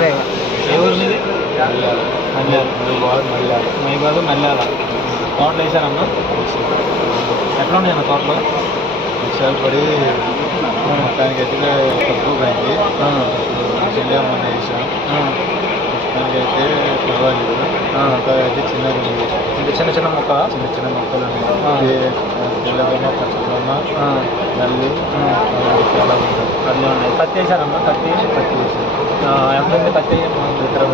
ఏ ఊరు మీది మల్యాల మైబాదు మల్యాల తోటలు వేసారమ్మా ఎట్లా ఉన్నాయన్న తోటలు వర్షాలు పడి మొత్తానికి అయితే తక్కువ పోయింది చెల్లెమ్మని వేసాం పర్వాలేదు అంతా అయితే చిన్నగా ఉంది అంటే చిన్న చిన్న మొక్క చిన్న చిన్న మొక్కలు ఆ. తెల్లదమ్మ పచ్చదమ్మ నల్లి చాలా ఉంటుంది అన్నీ ఉన్నాయి. పత్తి వేసారమ్మా పత్తి పత్తి వేసాం ఆ, ఎంత ఉంది పత్తి ఎకరం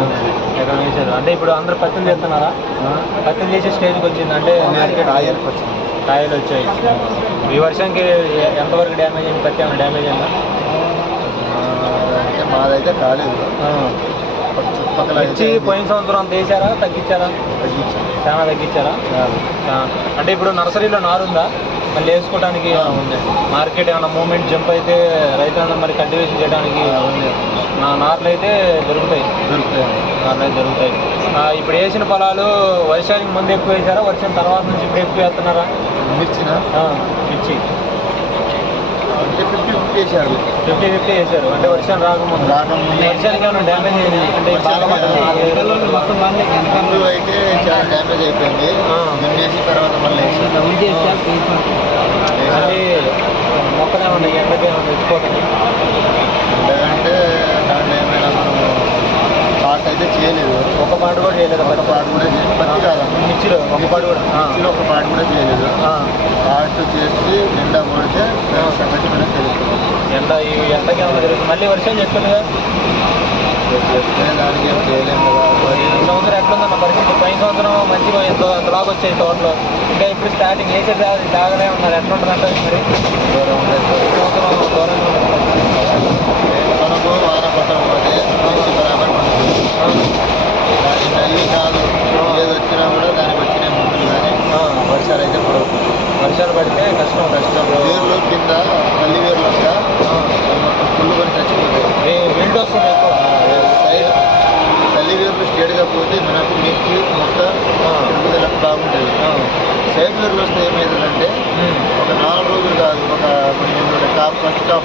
ఎకరం వేసారు అంటే ఇప్పుడు అందరూ పత్తిలు చేస్తున్నారా? పత్తిలు చేసే స్టేజ్కి వచ్చింది? అంటే మార్కెట్ కాయలకు వచ్చింది. కాయలు వచ్చాయి. ఈ వర్షానికి ఎంతవరకు డ్యామేజ్ అయింది? పత్తి ఏమైనా డ్యామేజ్ అయిందా? మాదైతే కాలేదు. మిర్చి పోయిన సంవత్సరం అంత వేసారా తగ్గించారా? తగ్గించాం. చాలా తగ్గించారా? అంటే ఇప్పుడు నర్సరీలో నారు ఉందా మళ్ళీ వేసుకోవడానికి ఉంది. మార్కెట్ ఏమైనా మూమెంట్ జంప్ అయితే రైతులందరూ మరి కల్టివేషన్ చేయడానికి ఉంది. నా నార్లు అయితే దొరుకుతాయి. దొరుకుతాయి. నార్లు అయితే దొరుకుతాయి ఇప్పుడు వేసిన పొలాలు వర్షానికి ముందు ఎక్కువ వేసారా వర్షం తర్వాత నుంచి ఇప్పుడు ఎక్కువ వేస్తున్నారా? మిర్చిన మిర్చి అంటే ఫిఫ్టీ ఫిఫ్టీ వేసారు ఫిఫ్టీ ఫిఫ్టీ వేసారు అంటే వర్షం రాకముందు. రాకముందు. వర్షానికి ఏమైనా డ్యామేజ్ అయింది. అంటే మొత్తం అయితే చాలా డ్యామేజ్ అయిపోయింది. ఆ. దున్నేసి తర్వాత మళ్ళీ మళ్ళీ మొక్కనేమన్నా ఎండకి ఏమైనా తెచ్చిపోతుంది దాంట్లో ఏమైనా పాట అయితే చేయలేదు. ఒక పాట కూడా చేయలేదు. ఒక పాట కూడా చేయలేదు. పత్తి కాదమ్మా మిర్చిలో ఒక పాట కూడా. మిర్చిలో ఒక పాట కూడా చేయలేదు. పాట చేసి నిండా కొడితే జరుగుతుంది మళ్ళీ వర్షం చెప్తుందిగా చెప్తే దానికి ఏం చేయలేము కదా. సంవత్సరం ఎట్లుందన్న పరిస్థితి. పోయిన సంవత్సరం మంచిగా ఎంతో అంతలాగా వచ్చాయి తోటలో. ఇంకా ఇప్పుడు స్టార్టింగ్ వేసే దాగానే ఉన్నారు. ఎట్లా ఉంటుందంటే మరి సంవత్సరం దూరంగా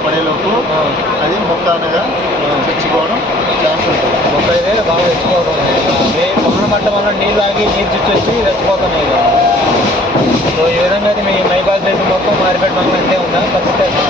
పడేలోపు అది మొక్క అనగా చచ్చిపోవడం ఛాన్స్ ఉంటుంది. మొక్క అయితే బాగా తెచ్చిపోతుంది వాన పట్టడం వల్ల నీళ్ళు ఆగి నీరు చుట్టొచ్చి తెచ్చిపోతున్నాయి సో ఈ విధంగా అయితే మీ మైబాల్ అయితే మొత్తం మార్కెట్ బంక్ అంతే ఉందా? ఖచ్చితంగా